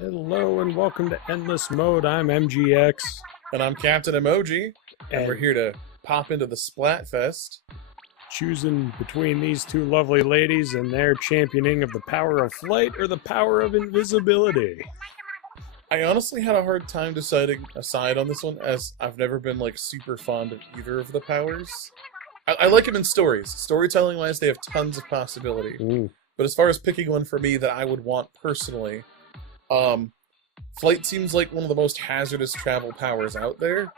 Hello and welcome to Endless Mode. I'm MGX. And I'm Captain Emoji, and we're And- here to pop into the Splatfest. Choosing between these two lovely ladies and their championing of the power of flight or the power of invisibility. I honestly had a hard time deciding a side on this one, as I've never been, like, super fond of either of the powers. I like them in stories. Storytelling-wise, they have tons of possibility. But as far as picking one for me that I would want personally, flight seems like one of the most hazardous travel powers out there.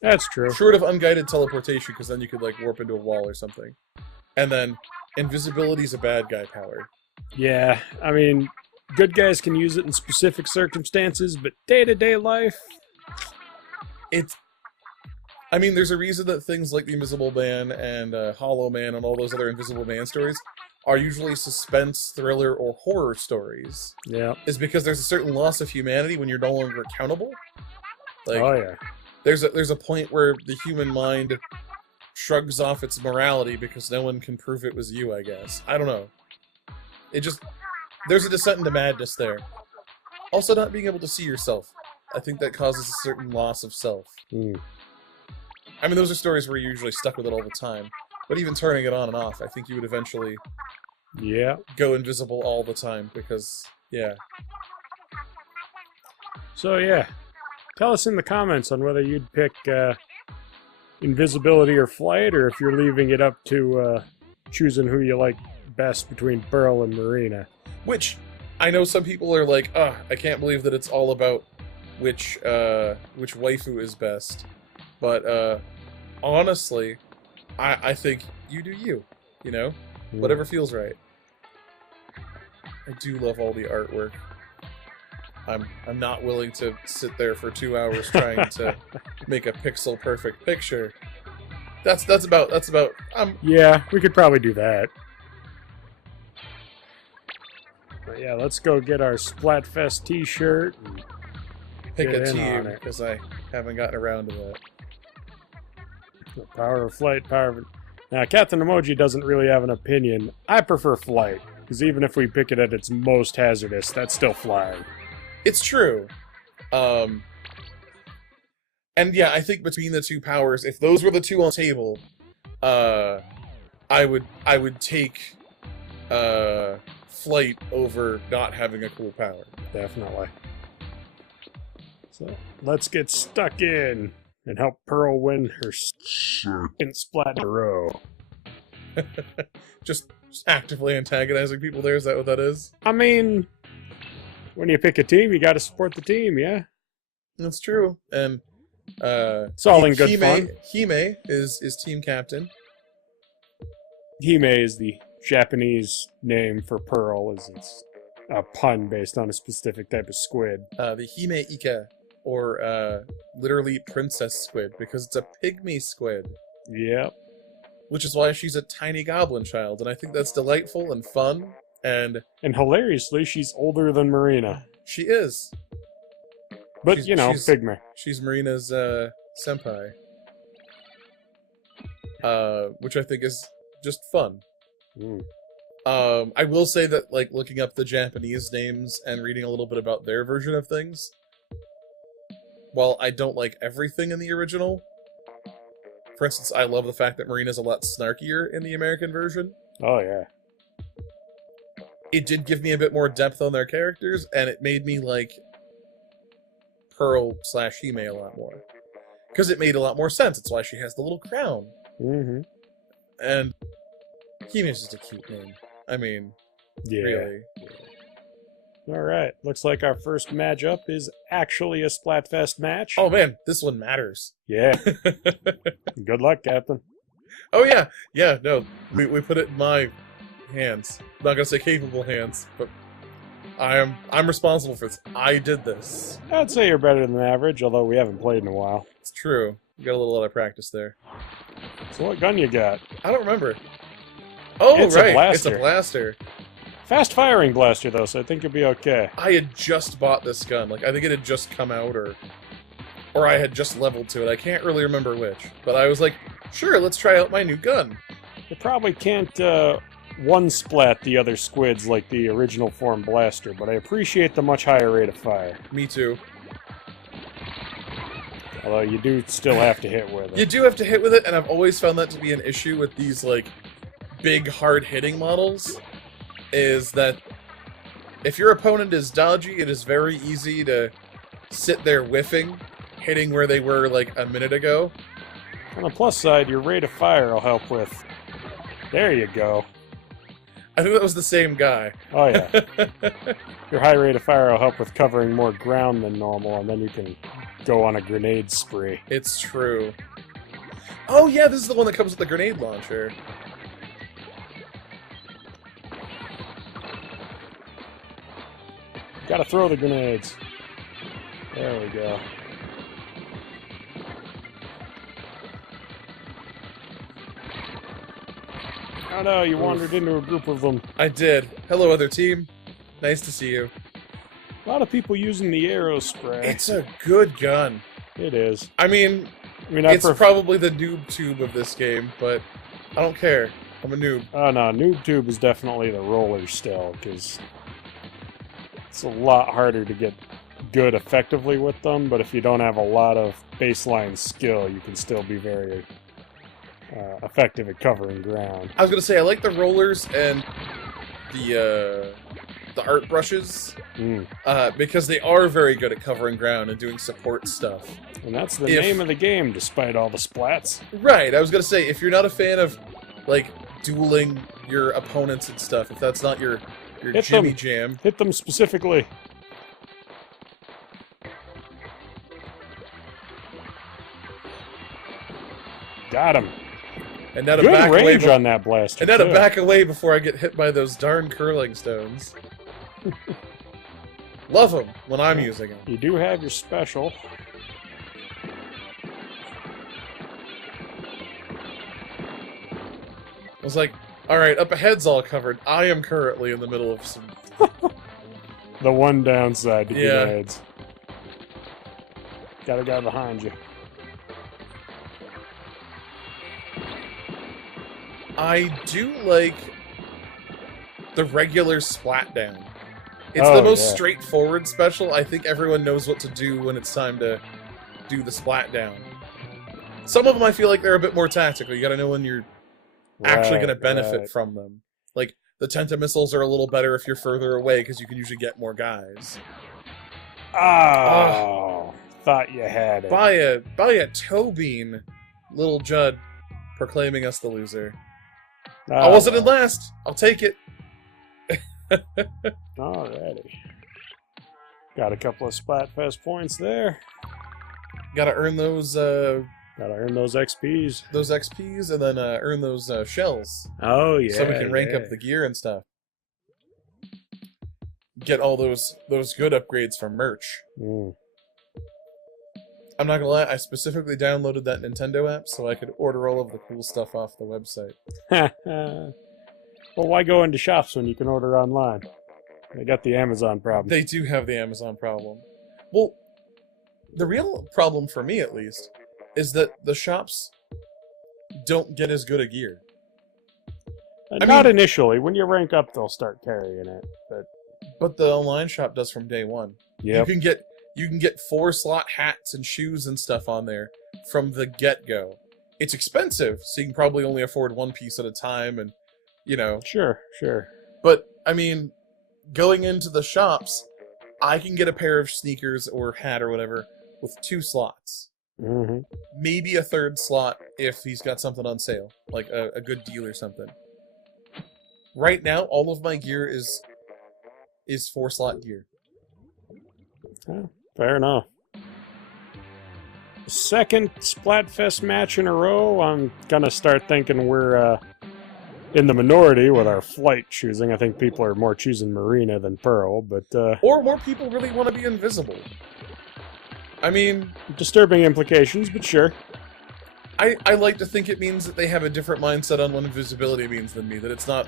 That's true. Short of unguided teleportation, because then you could, like, warp into a wall or something. And then, invisibility's a bad guy power. Yeah, I mean, good guys can use it in specific circumstances, but day-to-day life... I mean, there's a reason that things like the Invisible Man and Hollow Man and all those other Invisible Man stories are usually suspense, thriller, or horror stories. Yeah. Is because there's a certain loss of humanity when you're no longer accountable. Like, Oh, yeah. there's a point where the human mind shrugs off its morality because no one can prove it was you, I guess. I don't know. There's a descent into madness there. Also, not being able to see yourself. I think that causes a certain loss of self. I mean, those are stories where you're usually stuck with it all the time. But even turning it on and off, I think you would eventually Yeah. go invisible all the time, because, yeah. So, yeah. Tell us in the comments on whether you'd pick invisibility or flight, or if you're leaving it up to choosing who you like best between Pearl and Marina. Which, I know some people are like, I can't believe that it's all about which waifu is best. But, honestly, I think you do you, you know? Whatever feels right. I do love all the artwork. I'm not willing to sit there for 2 hours trying to make a pixel perfect picture. That's about Yeah, we could probably do that. But yeah, let's go get our Splatfest t-shirt and pick get a in team, on it. because I haven't gotten around to that. The power of flight, power of... Now, Captain Emoji doesn't really have an opinion. I prefer flight, because even if we pick it at its most hazardous, that's still flying. It's true. And yeah, I think between the two powers, if those were the two on the table, I would take flight over not having a cool power. Definitely. So, let's get stuck in and help Pearl win her second splat in a row. just actively antagonizing people there, is that what that is? I mean, when you pick a team, you gotta support the team, yeah? That's true. And It's all in good fun. Hime is team captain. Hime is the Japanese name for Pearl, as it's a pun based on a specific type of squid. The Hime Ika, or literally princess squid, because it's a pygmy squid. Yep. Which is why she's a tiny goblin child, and I think that's delightful and fun, and... And hilariously, she's older than Marina. She is. But, you know, pygmy. She's Marina's senpai. Which I think is just fun. I will say that, like, looking up the Japanese names and reading a little bit about their version of things, while I don't like everything in the original, for instance, I love the fact that Marina's a lot snarkier in the American version. Oh, yeah. It did give me a bit more depth on their characters, and it made me like Pearl/Hime a lot more. Because it made a lot more sense. It's why she has the little crown. Mm-hmm. And Hime's just a cute name. I mean, Yeah. really. Alright, looks like our first matchup is actually a Splatfest match. Oh man, this one matters. Yeah. Good luck, Captain. Oh yeah, yeah, no, we put it in my hands. I'm not gonna say capable hands, but I'm responsible for this. I did this. I'd say you're better than average, although we haven't played in a while. It's true. You got a little out of practice there. So what gun you got? I don't remember. Oh, It's a right, blaster. it's a blaster. Fast-firing blaster, though, so I think you'll be okay. I had just bought this gun. Like, I think it had just come out, or I had just leveled to it. I can't really remember which. But I was like, sure, let's try out my new gun. You probably can't one splat the other squids like the original form blaster, but I appreciate the much higher rate of fire. Me too. Although you do still have to hit with it. You do have to hit with it, and I've always found that to be an issue with these, like, big, hard-hitting models, is that if your opponent is dodgy, it is very easy to sit there whiffing, hitting where they were, like, a minute ago. On the plus side, your rate of fire will help with... There you go. I think that was the same guy. Oh, yeah. Your high rate of fire will help with covering more ground than normal, and then you can go on a grenade spree. It's true. Oh, yeah, this is the one that comes with the grenade launcher. Gotta throw the grenades. There we go. Oh no, you wandered into a group of them. I did. Hello, other team. Nice to see you. A lot of people using the arrow spray. It's a good gun. It is. I mean it's probably the noob tube of this game, but I don't care. I'm a noob. Oh no, noob tube is definitely the roller still, because it's a lot harder to get good effectively with them, but if you don't have a lot of baseline skill, you can still be very effective at covering ground. I was gonna say, I like the rollers and the art brushes, because they are very good at covering ground and doing support stuff. And that's the name of the game, despite all the splats. Right, I was gonna say, if you're not a fan of, like, dueling your opponents and stuff, if that's not your Jimmy Jam. Hit them specifically. Got him. And now to Good back range away on that blaster. And now to back away before I get hit by those darn curling stones. Love them when I'm using them. You do have your special. I was like, alright, up ahead's all covered. I am currently in the middle of some... The one downside to grenades. Got a guy behind you. I do like the regular splat down. It's the most straightforward special. I think everyone knows what to do when it's time to do the splat down. Some of them I feel like they're a bit more tactical. You gotta know when you're actually going to benefit from them. Like, the Tenta-missiles are a little better if you're further away, because you can usually get more guys. Oh, thought you had it. Buy a toe bean, little Judd, proclaiming us the loser. I wasn't in last. I'll take it. Alrighty. Got a couple of Splatfest points there. Gotta earn those, Gotta earn those XPs. Those XPs, and then earn those shells. Oh, yeah. So we can rank up the gear and stuff. Get all those good upgrades from merch. I'm not gonna lie, I specifically downloaded that Nintendo app so I could order all of the cool stuff off the website. Well, why go into shops when you can order online? They got the Amazon problem. They do have the Amazon problem. Well, the real problem for me, at least, is that the shops don't get as good a gear. Not initially. When you rank up, they'll start carrying it. But the online shop does from day one. Yep. You can get 4-slot hats and shoes and stuff on there from the get-go. It's expensive, so you can probably only afford one piece at a time, and, you know. Sure. But, I mean, going into the shops, I can get a pair of sneakers or hat or whatever with 2 slots. Maybe a 3rd slot if he's got something on sale, like a good deal or something. Right now, all of my gear is 4-slot gear. Oh, fair enough. Second Splatfest match in a row. I'm gonna start thinking we're in the minority with our flight choosing. I think people are more choosing Marina than Pearl, but or more people really want to be invisible. I mean, disturbing implications, but sure. I like to think it means that they have a different mindset on what invisibility means than me. That it's not...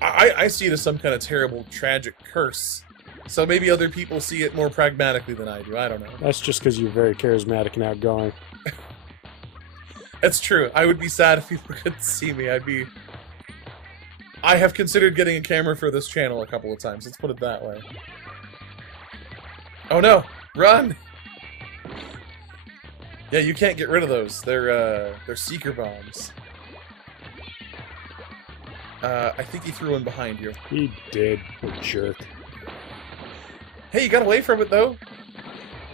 I see it as some kind of terrible, tragic curse. So maybe other people see it more pragmatically than I do. I don't know. That's just because you're very charismatic and outgoing. That's true. I would be sad if people couldn't see me. I'd be I have considered getting a camera for this channel a couple of times. Let's put it that way. Oh no! Run! Yeah, you can't get rid of those. They're seeker bombs. I think he threw one behind you. He did, the jerk. Hey, you got away from it though.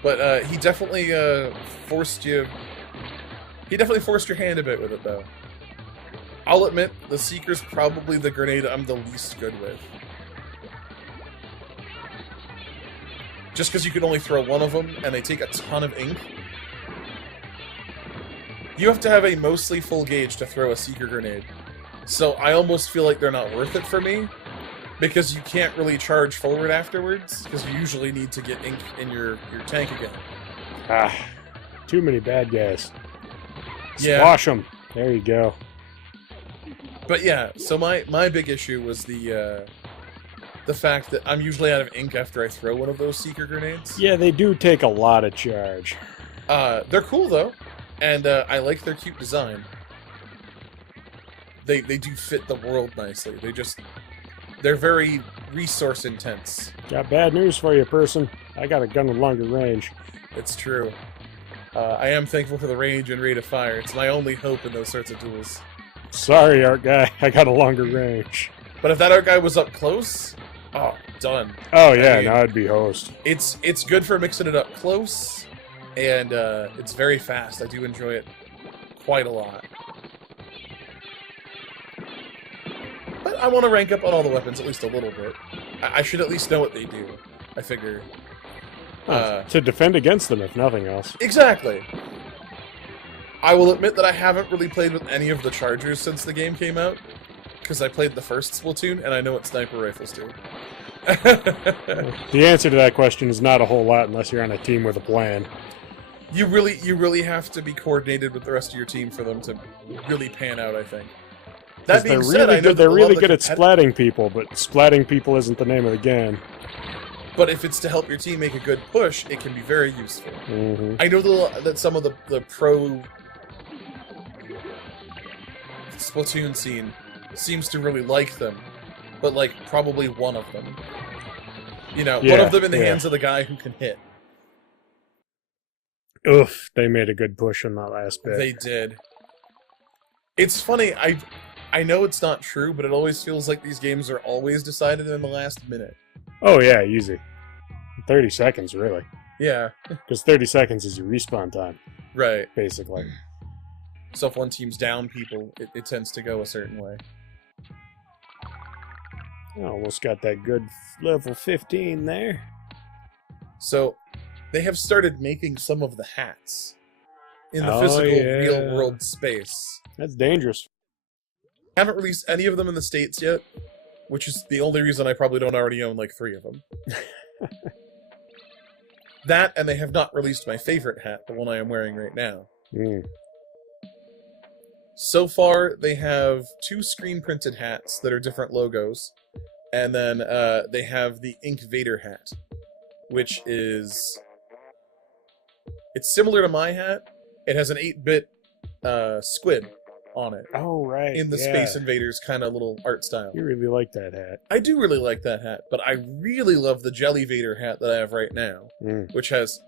But he definitely forced you. He definitely forced your hand a bit with it though. I'll admit, the Seeker's probably the grenade I'm the least good with. Just because you can only throw one of them, and they take a ton of ink. You have to have a mostly full gauge to throw a Seeker grenade. So I almost feel like they're not worth it for me, because you can't really charge forward afterwards, because you usually need to get ink in your tank again. Ah, too many bad guys. Yeah. Squash them. There you go. But yeah, so my big issue was the fact that I'm usually out of ink after I throw one of those Seeker grenades. Yeah, they do take a lot of charge. They're cool though, and I like their cute design. They do fit the world nicely. They're very resource intense. Got bad news for you, person. I got a gun with longer range. It's true. I am thankful for the range and rate of fire. It's my only hope in those sorts of duels. Sorry, art guy. I got a longer range. But if that art guy was up close, oh, done. Oh yeah, I mean, now I'd be host. It's good for mixing it up close, and it's very fast. I do enjoy it quite a lot. But I want to rank up on all the weapons at least a little bit. I should at least know what they do, I figure. To defend against them, if nothing else. Exactly. I will admit that I haven't really played with any of the chargers since the game came out, because I played the first Splatoon, and I know what sniper rifles do. The answer to that question is not a whole lot unless you're on a team with a plan. You really have to be coordinated with the rest of your team for them to really pan out, I think. That being said, I know they're really good at splatting people, but splatting people isn't the name of the game. But if it's to help your team make a good push, it can be very useful. Mm-hmm. I know that some of the pro Splatoon scene seems to really like them, but like probably one of them. You know, one of them in the hands of the guy who can hit. Oof, they made a good push on that last bit. They did. It's funny, I know it's not true, but it always feels like these games are always decided in the last minute. Oh yeah, easy. 30 seconds, really. Yeah. Because 30 seconds is your respawn time. Right. Basically. So if one team's down people, it tends to go a certain way. Almost got that good level 15 there. So, they have started making some of the hats in the physical, real-world space. That's dangerous. Haven't released any of them in the States yet, which is the only reason I probably don't already own like 3 of them. That, and they have not released my favorite hat, the one I am wearing right now. Mm. So far, they have 2 screen-printed hats that are different logos, and then they have the Ink Vader hat, which is... It's similar to my hat. It has an 8-bit squid on it. Oh, right. In the Space Invaders kind of little art style. You really like that hat. I do really like that hat, but I really love the Jelly Vader hat that I have right now, which has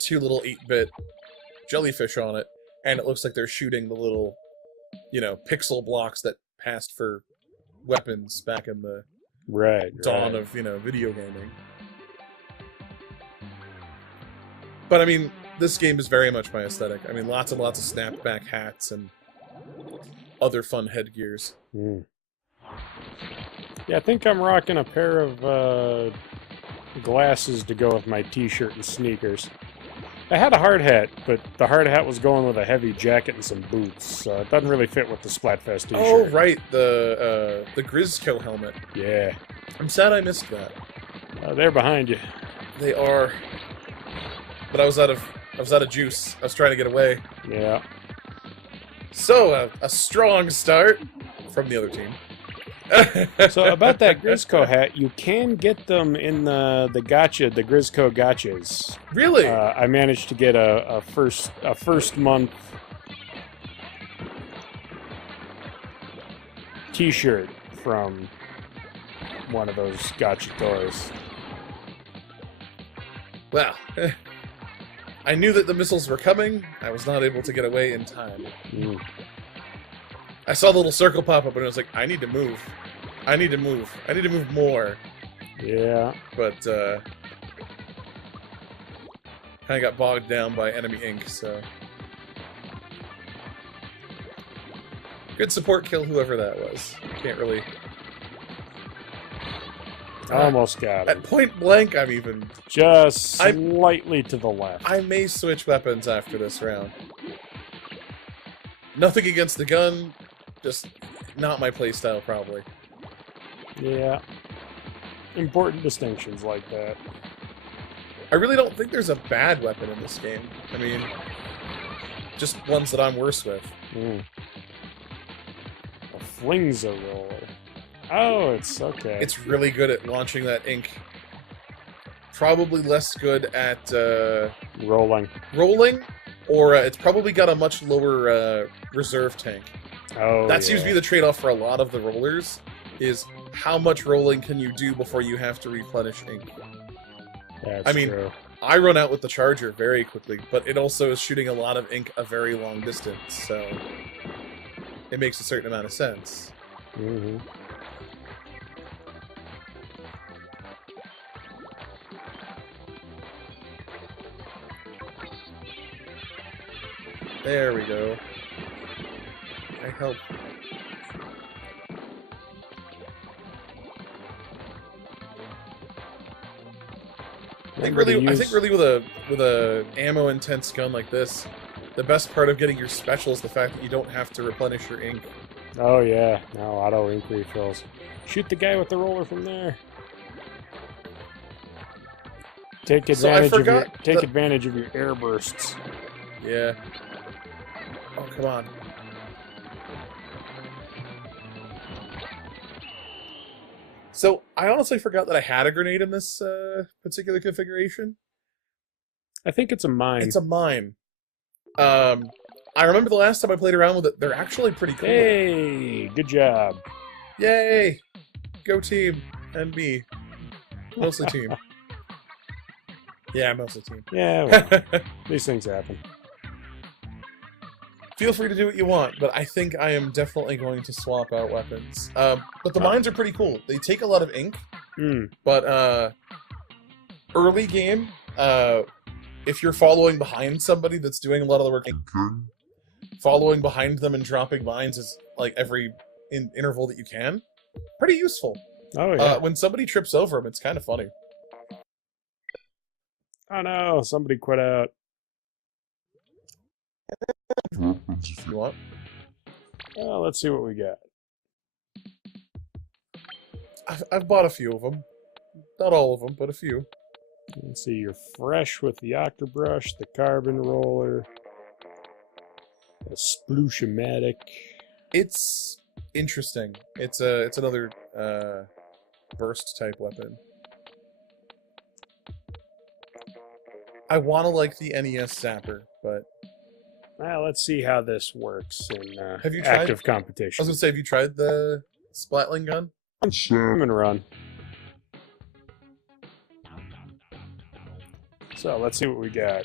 2 little 8-bit jellyfish on it, and it looks like they're shooting the little, you know, pixel blocks that passed for weapons back in the dawn of, you know, video gaming. But I mean, this game is very much my aesthetic. I mean, lots and lots of snapback hats and other fun headgears. Mm. Yeah, I think I'm rocking a pair of glasses to go with my t-shirt and sneakers. I had a hard hat, but the hard hat was going with a heavy jacket and some boots, so it doesn't really fit with the Splatfest t-shirt. Oh, right, the Grizzco helmet. Yeah. I'm sad I missed that. They're behind you. They are. But I was out of juice. I was trying to get away. Yeah. So, a strong start from the other team. So, about that Grizzco hat, you can get them in the gacha, the Grizzco gachas. Really? I managed to get a first month t-shirt from one of those gotcha toys. Well, I knew that the missiles were coming. I was not able to get away in time. I saw the little circle pop up and I was like, I need to move. I need to move. I need to move more. Yeah. But, kind of got bogged down by enemy ink, so... Good support kill, whoever that was. Can't really... Almost got At him. point blank, I'm even... Just slightly to the left. I may switch weapons after this round. Nothing against the gun, just not my playstyle, probably. Yeah. Important distinctions like that. I really don't think there's a bad weapon in this game. I mean, just ones that I'm worse with. A flings a roller. Oh, it's okay. It's really good at launching that ink. Probably less good at rolling. rolling, or it's probably got a much lower reserve tank. Oh, That seems to be the trade-off for a lot of the rollers, is how much rolling can you do before you have to replenish ink. That's true. I run out with the charger very quickly, but it also is shooting a lot of ink a very long distance, so it makes a certain amount of sense. Mm-hmm. There we go. I help. I think really with a ammo intense gun like this, the best part of getting your special is the fact that you don't have to replenish your ink. Oh yeah, no auto ink refills. Shoot the guy with the roller from there. Take advantage advantage of your air bursts. Yeah. Oh, come on. So, I honestly forgot that I had a grenade in this particular configuration. I think it's a mine. It's a mine. I remember the last time I played around with it, they're actually pretty cool. Hey, good job. Yay! Go team. And me. Mostly team. Yeah, mostly team. Yeah, well, these things happen. Feel free to do what you want, but I think I am definitely going to swap out weapons. But the mines are pretty cool. They take a lot of ink, but early game, if you're following behind somebody that's doing a lot of the work, following behind them and dropping mines is like every interval that you can. Pretty useful. Oh yeah. When somebody trips over them, it's kind of funny. Oh no, somebody quit out. If you want. Well, let's see what we got. I've bought a few of them. Not all of them, but a few. Let's see, you're fresh with the Octobrush, the Carbon Roller, the Sploosh-O-Matic. It's interesting. It's another burst type weapon. I want to like the NES Zapper, but well, let's see how this works in have you tried active competition. I was gonna say, have you tried the Splatling gun? Salmon run. So let's see what we got.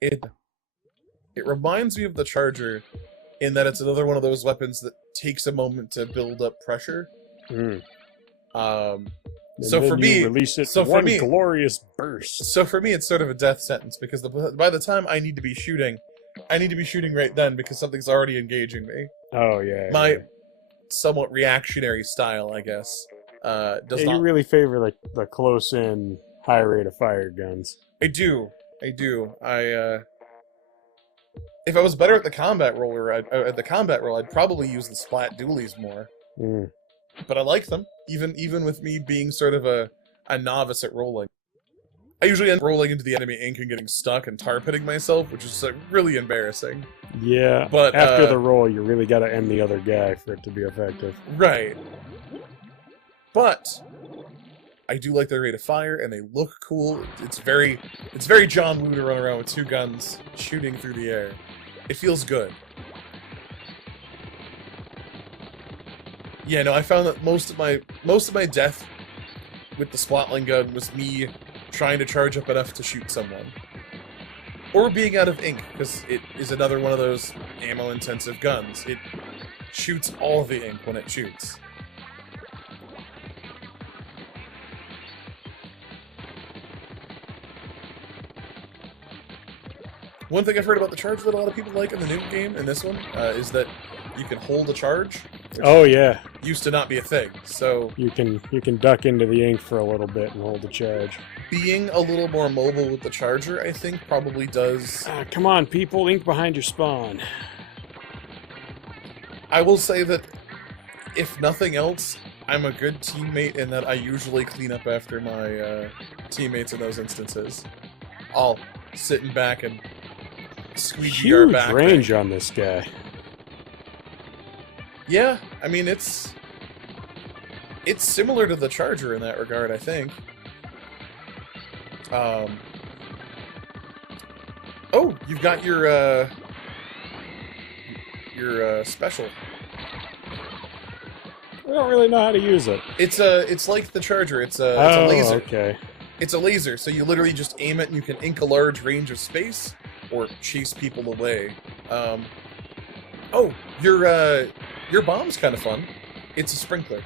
It reminds me of the Charger in that it's another one of those weapons that takes a moment to build up pressure. So for me, release it one glorious burst. So for me, it's sort of a death sentence because by the time I need to be shooting right then because something's already engaging me. Oh yeah. My somewhat reactionary style, I guess, does not. You really favor the close-in, high rate of fire guns. I do. If I was better at the combat roller, I'd probably use the splat dualies more. But I like them, even with me being sort of a novice at rolling. I usually end up rolling into the enemy ink and getting stuck and tar pitting myself, which is really embarrassing. Yeah, but after the roll, you really got to end the other guy for it to be effective. Right. But I do like their rate of fire, and they look cool. It's very John Woo to run around with two guns shooting through the air. It feels good. Yeah, no, I found that most of my death with the Splatling gun was me trying to charge up enough to shoot someone. Or being out of ink, because it is another one of those ammo-intensive guns. It shoots all the ink when it shoots. One thing I've heard about the charge that a lot of people like in the new game, in this one, is that you can hold a charge. Oh yeah, Used to not be a thing, so you can duck into the ink for a little bit and hold the charge. being a little more mobile with the charger, I think, probably does... Come on, people, ink behind your spawn. I will say that, if nothing else, I'm a good teammate in that I usually clean up after my teammates in those instances. I'll sit in back and squeegee our Huge back. range on this guy. Yeah, I mean, it's similar to the Charger in that regard, I think. Oh, you've got your special. I don't really know how to use it. It's like the Charger. It's a laser. Okay. It's a laser, so you literally just aim it and you can ink a large range of space or chase people away. Oh, your bomb's kind of fun. It's a sprinkler.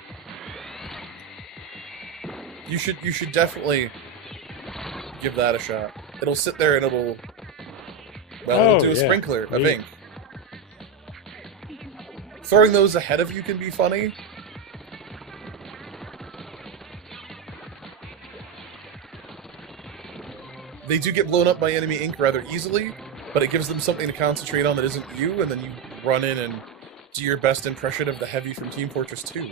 You should definitely give that a shot. It'll sit there and it'll do a sprinkler of ink. Throwing those ahead of you can be funny. They do get blown up by enemy ink rather easily, but it gives them something to concentrate on that isn't you, and then you run in and do your best impression of the Heavy from Team Fortress 2.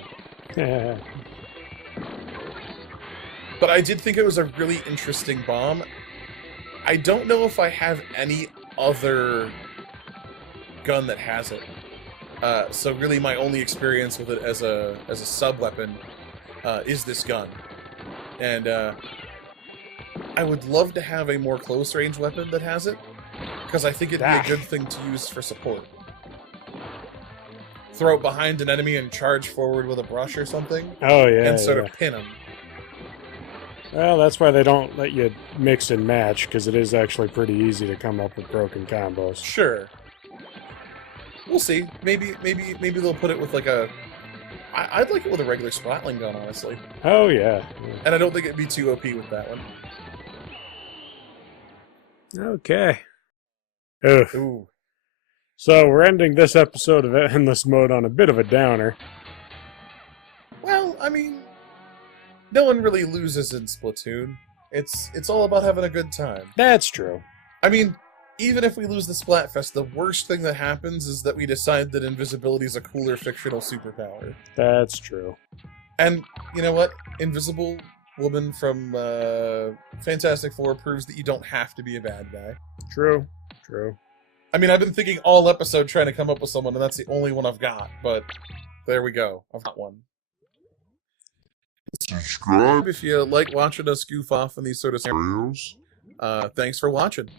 But I did think it was a really interesting bomb. I don't know if I have any other gun that has it. So really my only experience with it as a sub-weapon is this gun. And I would love to have a more close-range weapon that has it, because I think it'd be a good thing to use for support. Throw it behind an enemy and charge forward with a brush or something. Oh, yeah. And sort of pin them. Well, that's why they don't let you mix and match, because it is actually pretty easy to come up with broken combos. Sure. We'll see. Maybe they'll put it with like a... I'd like it with a regular Splatling gun, honestly. Oh, yeah. And I don't think it'd be too OP with that one. Okay. Ugh. Ooh. So we're ending this episode of Endless Mode on a bit of a downer. Well, I mean, no one really loses in Splatoon. It's all about having a good time. That's true. I mean, even if we lose the Splatfest, the worst thing that happens is that we decide that Invisibility is a cooler fictional superpower. That's true. And, you know what? Invisible Woman from Fantastic Four proves that you don't have to be a bad guy. True. True. I mean, I've been thinking all episode trying to come up with someone, and that's the only one I've got, but there we go. I've got one. Subscribe if you like watching us goof off in these sort of scenarios. Thanks for watching.